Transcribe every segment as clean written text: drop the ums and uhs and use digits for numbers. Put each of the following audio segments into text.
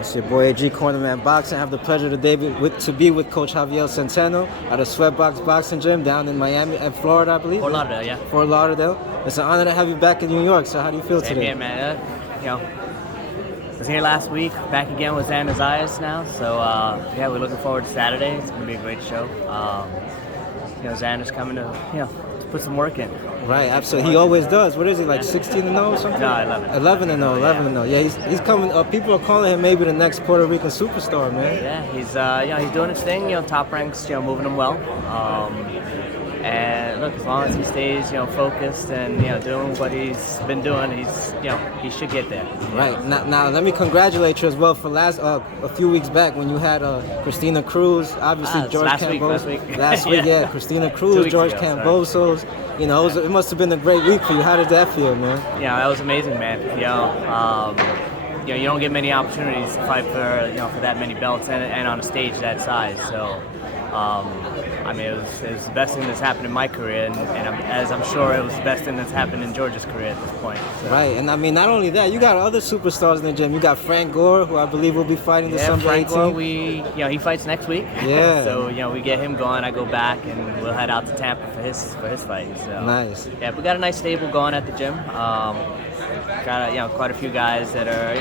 It's your boy AG Cornerman Boxing. I have the pleasure today to be with Coach Javiel Centeno at a Sweatbox boxing gym down in Miami and Florida, I believe. Fort Lauderdale, yeah. Fort Lauderdale. It's an honor to have you back in New York. So how do you feel Same today? here, man. I was here last week, back again with Xander Zayas now. So yeah, we're looking forward to Saturday. It's gonna be a great show. Xander's coming to put some work in. Right, absolutely. He always does. What is he, like 16-0 or something? No, 11. 11-0. Yeah, he's coming. People are calling him maybe the next Puerto Rican superstar, man. Yeah, he's doing his thing. Top ranks, moving him well. And look, as long as he stays, focused and doing what he's been doing, he should get there. Right. Now, let me congratulate you as well for a few weeks back when you had Christina Cruz, obviously George Kambosos. Last week, yeah. Christina Cruz, George Kambosos. It must have been a great week for you. How did that feel, man? Yeah, that was amazing, man. You don't get many opportunities to fight for that many belts and on a stage that size. So. It was the best thing that's happened in my career, and as I'm sure it was the best thing that's happened in George's career at this point. So. Right, and not only that, you got other superstars in the gym. You got Frank Gore, who I believe will be fighting December 18th. Frank Gore, he fights next week. Yeah. So we get him going. I go back, and we'll head out to Tampa for his fight. So. Nice. Yeah, we got a nice stable going at the gym. Got quite a few guys that are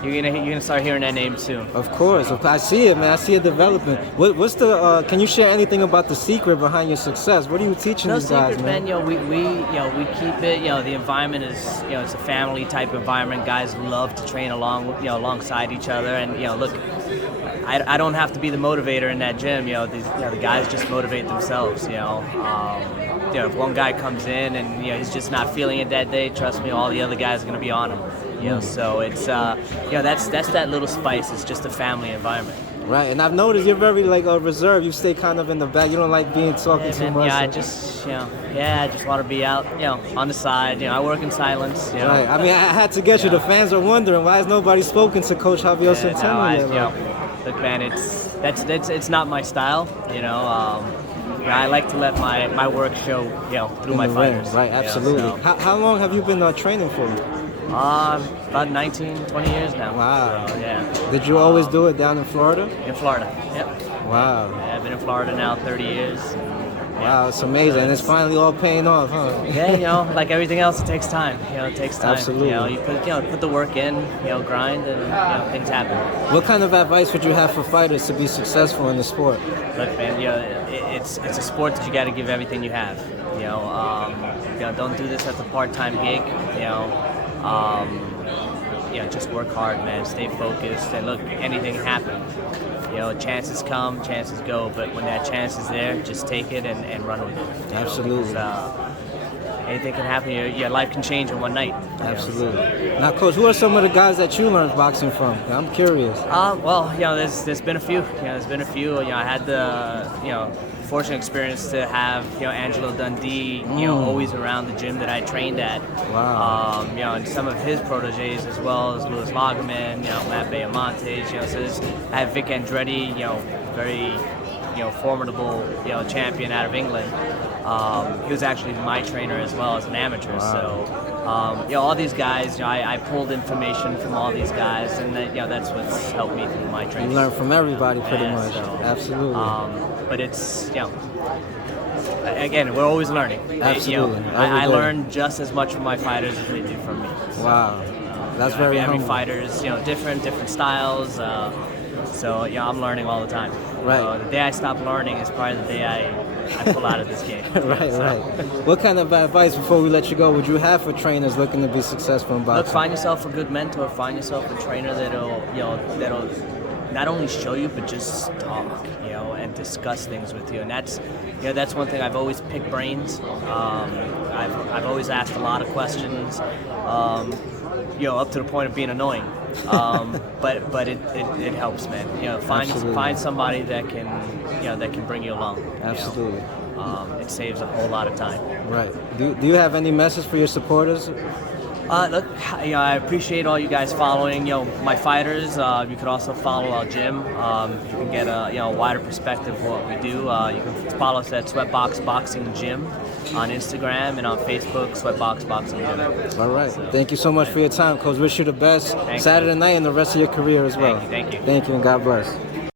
You're gonna start hearing that name soon. Of course, I see it, man. I see it developing. What's the? Can you share anything about the secret behind your success? What are you teaching these guys, man? We keep it. The environment is it's a family type environment. Guys love to train alongside each other, and look, I don't have to be the motivator in that gym. The guys just motivate themselves. If one guy comes in and he's just not feeling it that day, trust me, all the other guys are gonna be on him. So it's that's that little spice. It's just a family environment. Right, and I've noticed you're very reserved. You stay kind of in the back. You don't like being talking too much. Yeah, I just want to be out, on the side. I work in silence. Right. I had to get you. The fans are wondering why has nobody spoken to Coach Javiel Centeno yet. Look, man, it's not my style. I like to let my work show, through my fighters. Right, absolutely. How long have you been training for? About 19, 20 years now. Wow. So, yeah. Did you always do it down in Florida? In Florida, yep. Wow. Yeah, I've been in Florida now 30 years. Wow, it's amazing. And it's finally all paying off, huh? Yeah, like everything else, it takes time. It takes time. Absolutely. You put the work in, grind, and things happen. What kind of advice would you have for fighters to be successful in the sport? Look, man, it's a sport that you got to give everything you have. Don't do this as a part-time gig. Just work hard, man. Stay focused, and look, anything happens. Chances come, chances go, but when that chance is there, just take it and run with it. Absolutely. Anything can happen. Your life can change in one night. Absolutely. Now, Coach, who are some of the guys that you learned boxing from? I'm curious. There's been a few. I had the fortunate experience to have Angelo Dundee always around the gym that I trained at. Wow. And some of his proteges as well as Louis Lagerman, Matt Bayamontes. I have Vic Andretti, very formidable champion out of England. He was actually my trainer as well as an amateur. Wow. So all these guys, I pulled information from all these guys, and that's what's helped me through my training. You learn from everybody pretty much. So, absolutely. But it's again, we're always learning. Absolutely. I learn just as much from my fighters as they do from me. So, wow. That's very every humble. fighter's different styles. I'm learning all the time. Right. The day I stop learning is probably the day I pull out of this game. Right. What kind of advice, before we let you go, would you have for trainers looking to be successful in boxing? Look, find yourself a good mentor. Find yourself a trainer that'll not only show you, but just talk, and discuss things with you. And that's one thing. I've always picked brains. I've always asked a lot of questions. Up to the point of being annoying. But it helps, man. Find somebody that can bring you along. Absolutely. It saves a whole lot of time. Right. Do you have any message for your supporters? Look, I appreciate all you guys following, my fighters. You could also follow our gym. You can get a wider perspective of what we do. You can follow us at Sweatbox Boxing Gym on Instagram and on Facebook, Sweatbox Boxing Gym. All right. Thank you so much for your time, Coach. Wish you the best Saturday night and the rest of your career as well. Thank you. Thank you, and God bless.